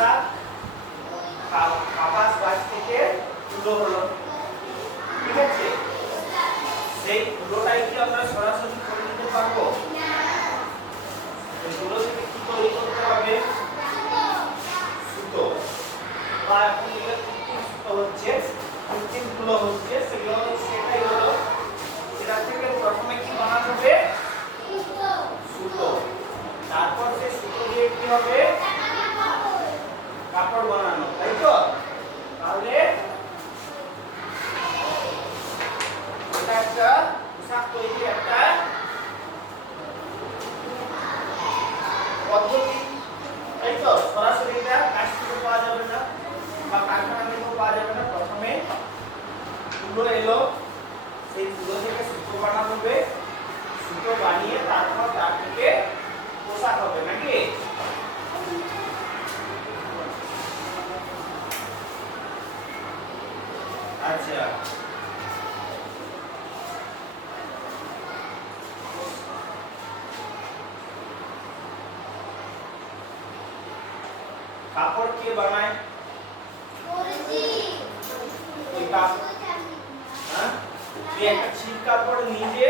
পোশাক কাগজ গাছ থেকে তুলো হলো, ঠিক আছে? সেই তুলোটাই কি আমরা সরাসরি করে নিতে পারবো? এই তুলো থেকে কি তৈরি করতে হবে? সুতো, বা এখন যেগুলো কৃত্রিম সুতো হচ্ছে, কৃত্রিম তুলো হচ্ছে, সেগুলো সেটাই হলো। সেটা থেকে প্রথমে কি বানাতে হবে? সুতো। তারপর সেই সুতো দিয়ে কি হবে? কাপড় বানানো, তাই তো? তাহলে এটা একটা পোশাক তৈরির একটা পদ্ধতি, তাই তো? সরাসরি এটা গাছ থেকে পাওয়া যাবে না বা কারখানা থেকেও পাওয়া যাবে না। প্রথমে তুলো এলো, সেই তুলো থেকে সুতো বানানো হবে, সুতো বানিয়ে তারপর তার থেকে পোশাক হবে, নাকি? আচ্ছা, কাপড় কে বানায়? হ্যাঁ, একটা ছিট কাপড় নিজে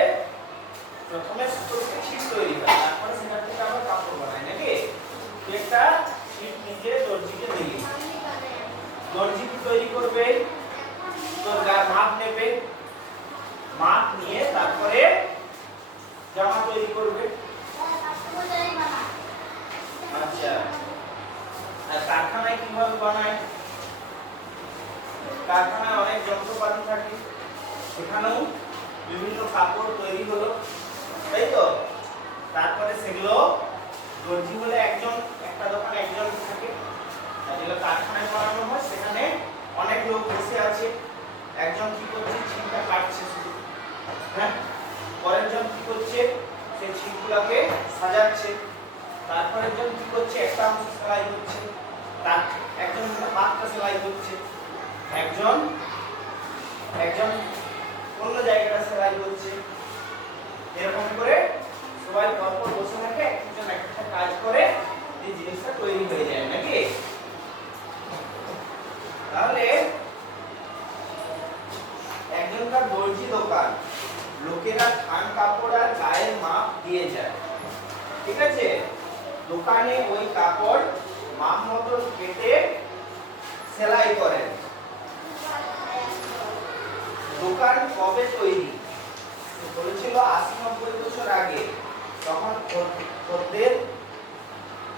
প্রথমে সুতো থেকে ছিট তৈরি হয়, তারপরে সেটা থেকে আমরা কাপড় বানাই, নাকি? একটা ছিট নিজে দর্জিকে দিই, দর্জি কি তৈরি করবে? তো মাপ নেবে, মাপ নিয়ে তারপরে জামা তৈরি করবে। আচ্ছা, আর কারখানায় কিভাবে বানায়? কারখানায় অনেক যন্ত্রপাতি থাকে, সেখানেও বিভিন্ন কাপড় তৈরি হলো, তাই তো? তারপরে সেগুলো দর্জি হলে একজন, একটা দোকানে একজন থাকে, আর যেগুলো কারখানায় বানানো হয় সেখানে অনেক লোক বসে আছে। একজন কি করছে? ছিটটা কাটছে শুধু, হ্যাঁ। পরের জন কি করছে? সেই ছিটগুলোকে সাজাচ্ছে। তারপরের জন কি করছে? একটা অংশ সেলাই করছে, তার একজন হাতটা সেলাই করছে, একজন একজন অন্য জায়গাটা সেলাই করছে। এরকম করে সবাই পরপর বসে থাকে, একজন একটা কাজ করে, এই জিনিসটা তৈরি হয়ে যায়, নাকি? তাহলে একজনকার দর্জি দোকান, লোকেরা থান কাপড় আর গায়ের মাপ দিয়ে যায়, ঠিক আছে? দোকানে ওই কাপড় মাপ মতো কেটে সেলাই করেন। দোকান কবে তৈরি? বলেছিল ৮০-৯০ বছর আগে। তখন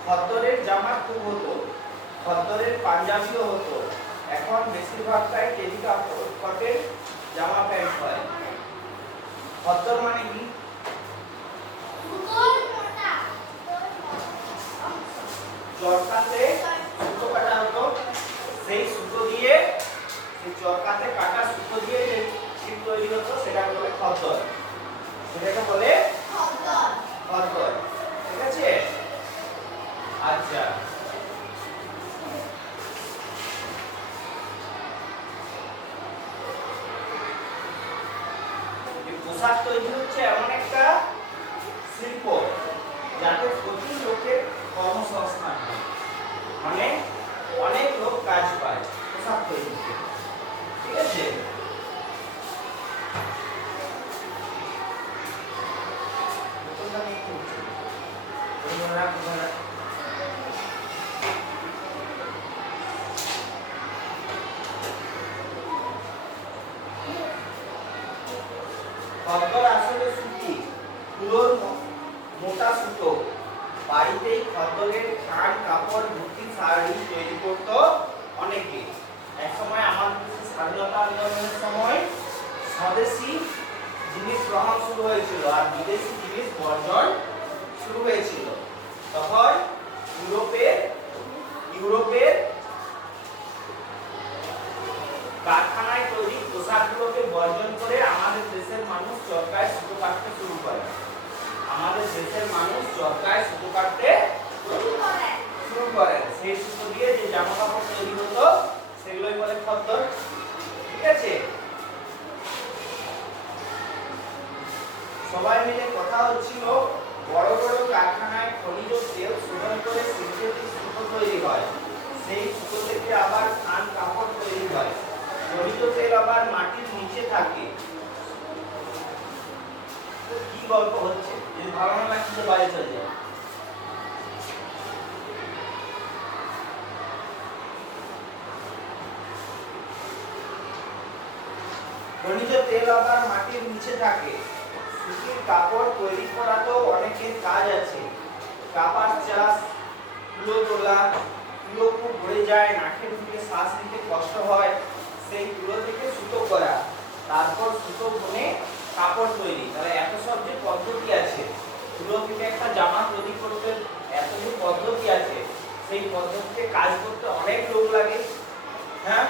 খদ্দরের জামা খুব হতো, খদ্দরের পাঞ্জাবিও হতো। এখন বেশিরভাগটাই টেরিকটের জামা প্যান্ট হয়। খদ্দর মানে কি? চরকাতে সুতো কাটা হতো, সেই সুতো দিয়ে, সেই চরকাতে কাটা সুতো দিয়ে যে ছিট তৈরি হতো সেটাকে বলে খদ্দর, সেটাকে বলে খদ্দর, ঠিক আছে? আচ্ছা, এই পোশাক তৈরি হচ্ছে এমন একটা শিল্প যাতে প্রচুর লোকের কর্মসংস্থান হয়, মানে অনেক লোক কাজ পায় পোশাক তৈরিতে, ঠিক আছে? খদ্দর আসলে সুতি, তুলোর মোটা সুতো। বাড়িতেই খদ্দরের থান কাপড় ধুতি শাড়ি তৈরি করত অনেকে। এক সময় আমাদের দেশে স্বাধীনতা আন্দোলনের সময় স্বদেশি জিনিস গ্রহণ শুরু হয়েছিল আর বিদেশি জিনিস বর্জন শুরু হয়েছিল। তখন ইউরোপের কারখানায় তৈরি পোশাকগুলোকে বর্জন করে আমাদের দেশের মানুষ চরকায় সুতো কাটতে শুরু করে। আমাদের দেশের মানুষ চরকায় সুতো কাটতে শুরু করে। সেই সুতো দিয়ে যে জামা কাপড় তৈরি হতো সেগুলোই বলে খদ্দর, ঠিক আছে? সবাই মিলে কথা হচ্ছিল, বড় বড় কারখানায় খনিজ তেল শোধন করে সিনথেটিক সুতো তৈরি হয়। সেই সুতো থেকে আবার থান কাপড় তৈরি হয়। গলিত তেল আবার মাটির নিচে থাকে। কি গল্প হচ্ছে যদি ভালো না লাগছে তো বাইরে চলে যায়। খনিজ তেল আবার মাটির নিচে থাকে। সুতির কাপড় তৈরি করা তো অনেকের কাজ আছে। কাপড় চাষ, তুলো তোলা, তুলো খুব ভরে যায়, নাকে ঢুকে শ্বাস নিতে কষ্ট হয়, সেই তুলো থেকে সুতো করা, তারপর সুতো বুনে কাপড় তৈরি। তাহলে এত সব যে পদ্ধতি আছে, তুলো থেকে একটা জামা তৈরি করতে এত যে পদ্ধতি আছে, সেই পদ্ধতিতে কাজ করতে অনেক লোক লাগে। হ্যাঁ,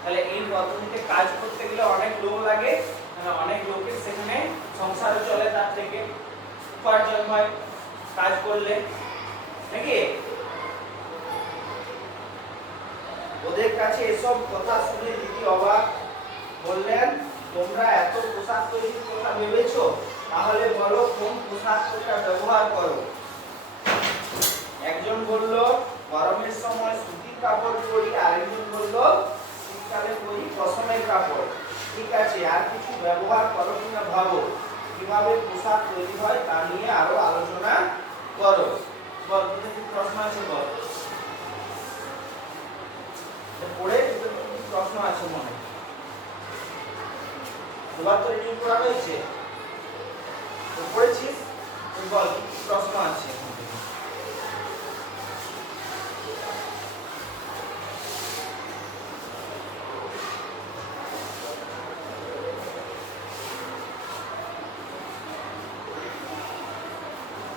তাহলে এই পদ্ধতিতে কাজ করতে গেলে অনেক লোক লাগে, মানে অনেক লোকের সেখানে সংসার চলে, তার থেকে উপার্জন হয় কাজ করলে, নাকি? ওদের কাছে এসব কথা শুনে দিদি অবাক, বললেন তোমরা এত পোশাক তৈরির কথা ভেবেছো, তাহলে বলো কোন পোশাকটা ব্যবহার করো। একজন বলল গরমের সময় সুতির কাপড় পরি, আরেকজন বলল শীতকালে পরি পশমের কাপড়। ঠিক আছে, আর কিছু ব্যবহার করো কিনা ভাবো, কিভাবে পোশাক তৈরি হয় তা নিয়ে আরো আলোচনা করো। বল, তোদের কি প্রশ্ন আছে? বল, পড়ে তোদের কি প্রশ্ন আছে মনে? দুবার তো রিডিং করা হয়েছে, তো পড়েছিস, তো বল কি প্রশ্ন আছে?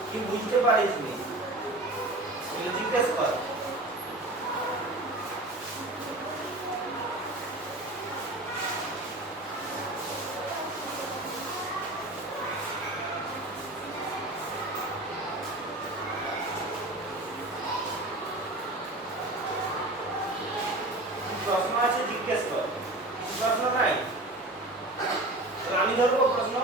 কি বুঝতে পারিস নি জিজ্ঞেস কর। প্রশ্ন আছে জিজ্ঞেস কর, প্রশ্ন নাই আমি ধরবো প্রশ্ন।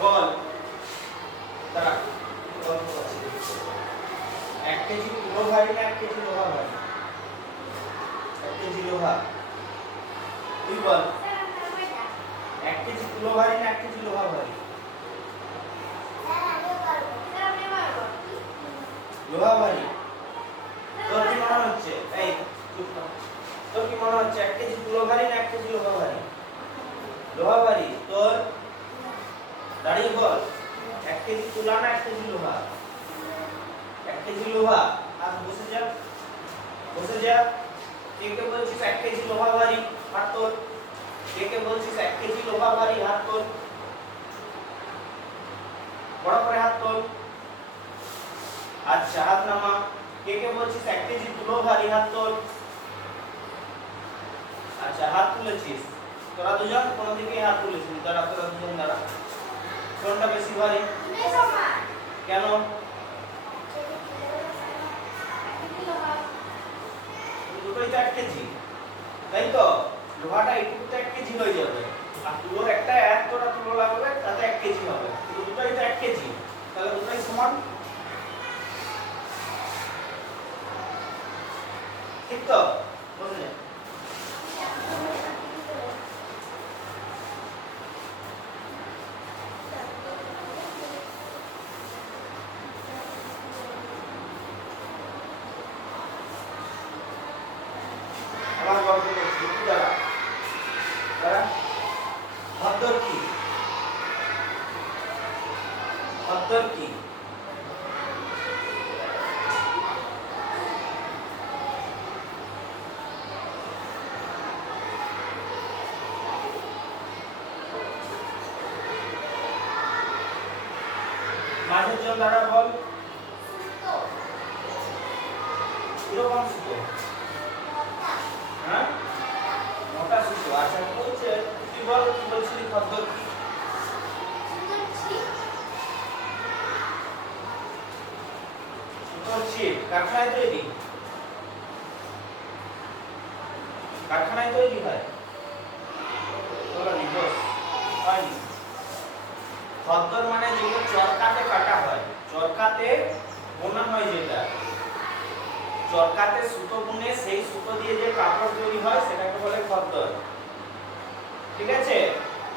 বল, দাঁড়া, গল্প আছে। 1 কেজি তুলো ভারী না 1 কেজি লোহা ভারী? 1 কেজি লোহা। তুই বল, 1 কেজি তুলো ভারী না 1 কেজি লোহা ভারী? লোহা ভারী। তোর কি মনে হচ্ছে? এই চুপ কর। তোর কি মনে হচ্ছে 1 কেজি তুলো ভারী না 1 কেজি লোহা ভারী? লোহা ভারী। তোর? দাঁড়িয়ে বল, 1 কেজি তুলা না 1 কেজি লোহা? 1 কেজি লোহা। আর বসে যা, বসে যা। কে কে বলছিস 1 কেজি লোহা ভারী, হাত তোল। কে কে বলছিস 1 কেজি লোহা ভারী, হাত তোল। বড় করে হাত তোল। আচ্ছা, হাত নামা। কে কে বলছিস 1 কেজি তুলো ভারী, হাত তোল। আচ্ছা, হাত তুলেছিস। তোরা দুজন কোন দিকে হাত তুলেছিস? দাঁড়া, তোরা দুজন দাঁড়া। কোনটা বেশি ভারী? কেন? দুটোই তো 1 কেজি, তাই তো? লোহাটা এইটুকু তো 1 কেজি হয়ে যাবে, আর তুলোর একটা তোরা তুলো লাগবে, তাতে 1 কেজি হবে। কিন্তু দুটোই তো 1 কেজি, তাহলে দুটোই সমান, ঠিক তো? বলুন। আবার একজন দ্বারা বল কিরকম সুতো হ্যাঁ মোটা সুতো আচ্ছা কি বলছে তুই বল কি বলছিলি খদ্দর কি সুতোর ছিট কারখানায় তৈরি হয় বলো নিকোষ হয়নি খদ্দর মানে যেগুলো চরকাতে কাটা হয় চরকাতে বোনা হয় যেটা চরকাতে সুতো বুনে সেই সুতো দিয়ে যে কাপড় তৈরি হয় সেটাকে বলে খদ্দর ঠিক আছে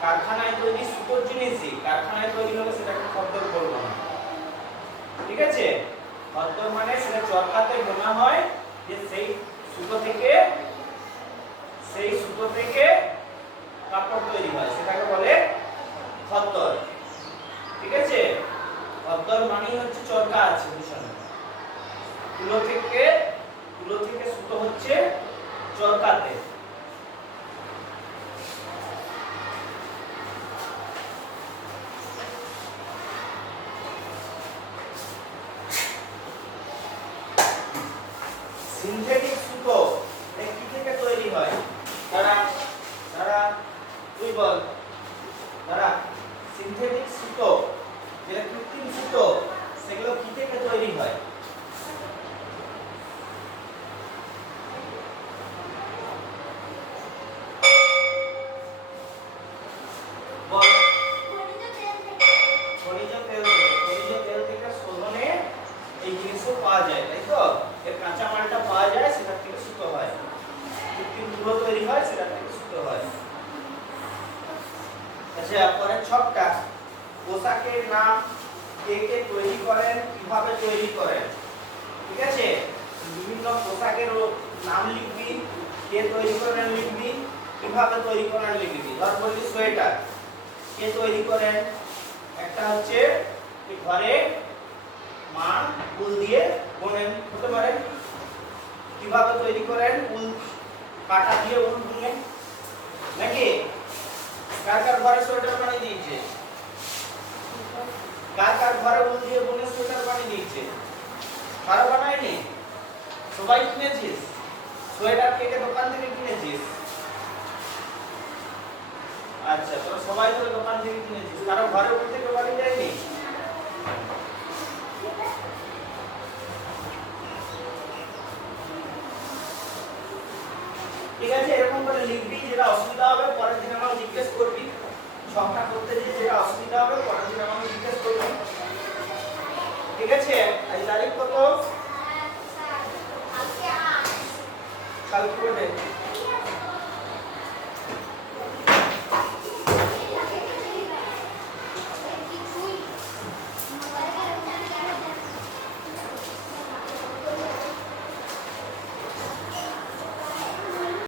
কারখানায় তৈরি সুতোর জিনিসই কারখানায় তৈরি হলে সেটাকে খদ্দর বলবো না ঠিক আছে খদ্দর মানে সেটা চরকাতে বোনা হয় যে সেই সুতো থেকে কাপড় তৈরি হয় সেটাকে বলে খদ্দর ঠিক আছে খদ্দর মানে হচ্ছে চরকা আছে বুঝছেন তুলো থেকে সুতো হচ্ছে চরকাতে সিনথেটিক সুতো কি থেকে তৈরি হয় দাঁড়া তুই বল দাঁড়া সিনথেটিক সুতো যেটা কৃত্রিম সুতো সেগুলো কি থেকে তৈরি হয় বল খনিজ তেল থেকে শোধনে এই জিনিসও পাওয়া যায় তাই তো এর কাঁচা মালটা পাওয়া যায় সেটা থেকে সুতো হয় কৃত্রিম তুলো তৈরি হয় সেটা থেকে সুতো হয় আচ্ছা পরে ছকটা পোশাকের নাম কে তৈরি করেন কিভাবে তৈরি করেন ঠিক আছে বিভিন্ন পোশাকের নাম লিখবি কে তৈরি করেন লিখবি কিভাবে তৈরি করেন লিখবি ধর বলি সোয়েটার কে তৈরি করেন একটা হচ্ছে ঘরে মা উল দিয়ে বোনেন হতে পারে কিভাবে তৈরি করেন উল কাটা দিয়ে উল বুনে নাকি কার ঘরে সোয়েটার বানিয়ে দিয়েছে কার ঘরে উল দিয়ে বুনে সোয়েটার বানিয়ে দিয়েছে কারো বানায়নি সবাই কিনেছিস সোয়েটার কে দোকান থেকে কিনেছিস আচ্ছা তোরা সবাই তো দোকান থেকে কিনেছিস কারো ঘরে উল থেকে বানিয়ে যায়নি ঠিক আছে এরকম করে লিখবি যেটা অসুবিধা হবে পরের দিন আমাকে জিজ্ঞেস করবি ছকটা করতে গিয়ে যেটা অসুবিধা হবে পরের দিন আমাকে জিজ্ঞেস করবি ঠিক আছে আজ তারিখ কত কালকে 8 কালকে